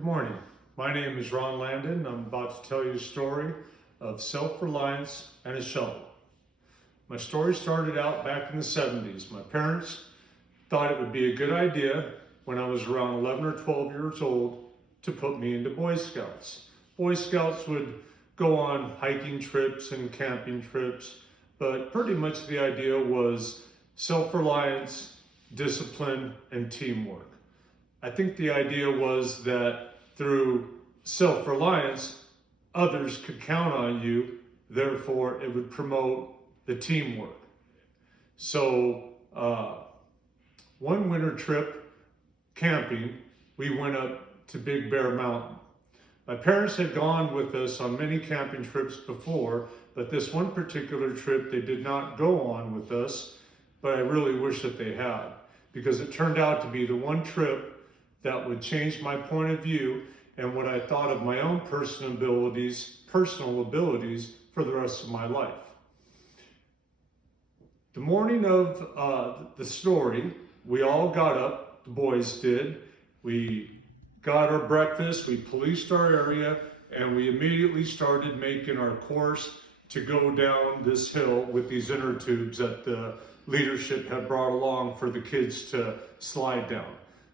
Good morning. My name is Ronald Landon. I'm about to tell you a story of self-reliance and a shovel. My story started out back in the 70s. My parents thought it would be a good idea when I was around 11 or 12 years old to put me into Boy Scouts. Boy Scouts would go on hiking trips and camping trips, but pretty much the idea was self-reliance, discipline, and teamwork. I think the idea was that through self-reliance, others could count on you, therefore it would promote the teamwork. So one winter trip camping, we went up to Big Bear Mountain. My parents had gone with us on many camping trips before, but this one particular trip they did not go on with us, but I really wish that they had, because it turned out to be the one trip that would change my point of view and what I thought of my own personal abilities for the rest of my life. The morning of the story, we all got up, the boys did. We got our breakfast, we policed our area, and we immediately started making our course to go down this hill with these inner tubes that the leadership had brought along for the kids to slide down.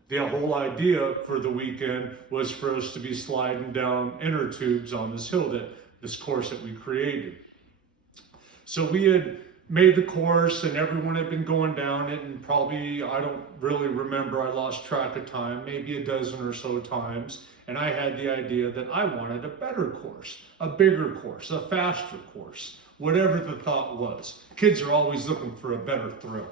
The whole idea for the weekend was for us to be sliding down inner tubes on this hill, this course that we created. So we had made the course and everyone had been going down it, and probably, I don't really remember, I lost track of time, maybe a dozen or so times. And I had the idea that I wanted a better course, a bigger course, a faster course, whatever the thought was. Kids are always looking for a better thrill.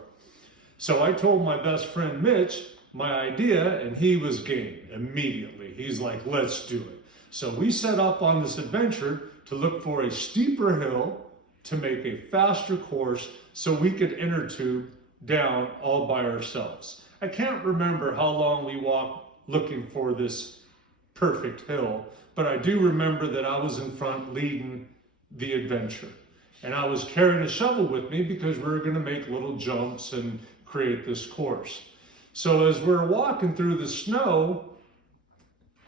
So I told my best friend Mitch my idea, and he was game immediately. He's like, let's do it. So we set off on this adventure to look for a steeper hill to make a faster course so we could inner tube down all by ourselves. I can't remember how long we walked looking for this perfect hill, but I do remember that I was in front leading the adventure. And I was carrying a shovel with me because we were going to make little jumps and create this course. So as we're walking through the snow,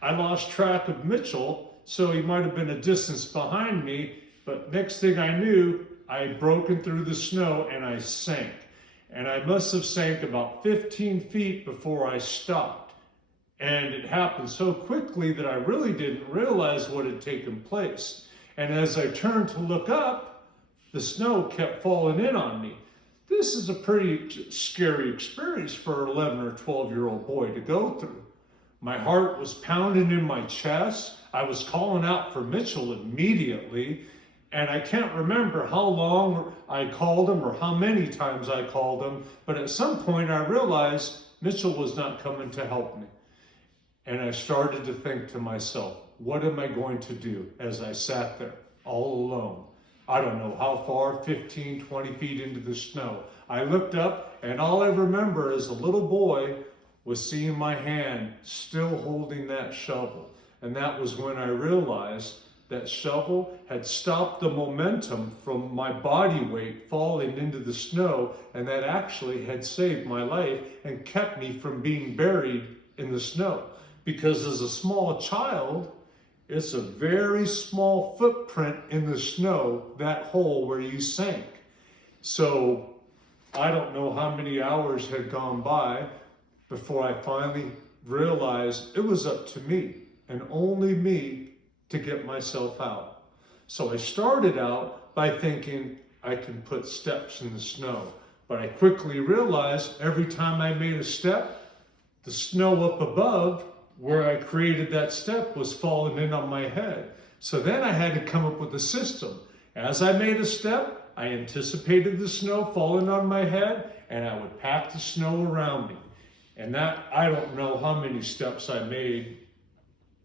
I lost track of Mitchell, so he might have been a distance behind me, but next thing I knew, I had broken through the snow and I sank. And I must have sank about 15 feet before I stopped. And it happened so quickly that I really didn't realize what had taken place. And as I turned to look up, the snow kept falling in on me. This is a pretty scary experience for an 11 or 12-year-old boy to go through. My heart was pounding in my chest. I was calling out for Mitchell immediately, and I can't remember how long I called him or how many times I called him, but at some point I realized Mitchell was not coming to help me. And I started to think to myself, what am I going to do as I sat there all alone? I don't know how far, 15, 20 feet into the snow. I looked up, and all I remember as a little boy was seeing my hand still holding that shovel. And that was when I realized that shovel had stopped the momentum from my body weight falling into the snow, and that actually had saved my life and kept me from being buried in the snow. Because as a small child, it's a very small footprint in the snow, that hole where you sank. So I don't know how many hours had gone by before I finally realized it was up to me and only me to get myself out. So I started out by thinking I can put steps in the snow, but I quickly realized every time I made a step, the snow up above where I created that step was falling in on my head. So then I had to come up with a system. As I made a step, I anticipated the snow falling on my head, and I would pack the snow around me. And that, I don't know how many steps I made.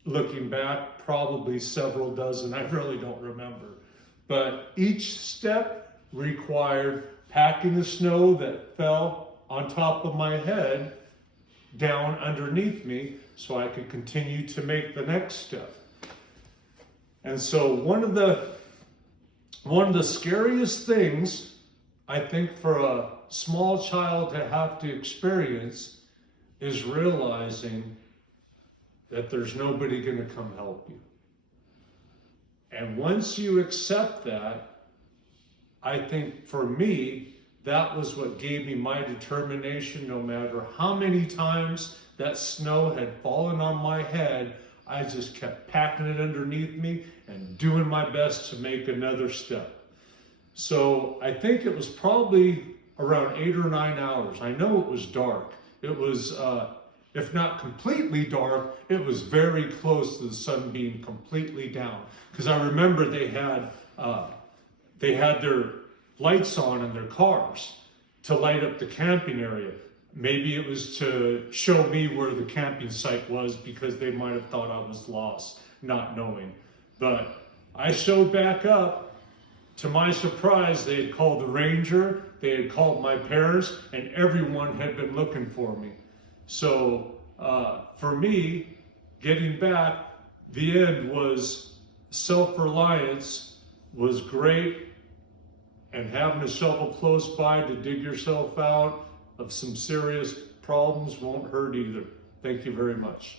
Looking back, probably several dozen, I really don't remember. But each step required packing the snow that fell on top of my head down underneath me so I could continue to make the next step. And so one of the scariest things I think for a small child to have to experience is realizing that there's nobody going to come help you. And once you accept that, I think for me, that was what gave me my determination. No matter how many times that snow had fallen on my head, I just kept packing it underneath me and doing my best to make another step. So I think it was probably around 8 or 9 hours. I know it was dark. It was, if not completely dark, it was very close to the sun being completely down. Because I remember they had their lights on in their cars to light up the camping area. Maybe it was to show me where the camping site was, because they might have thought I was lost, not knowing. But I showed back up. To my surprise, they had called the ranger, they had called my parents, and everyone had been looking for me. So for me, getting back, the end was self-reliance was great, and having a shovel close by to dig yourself out of some serious problems won't hurt either. Thank you very much.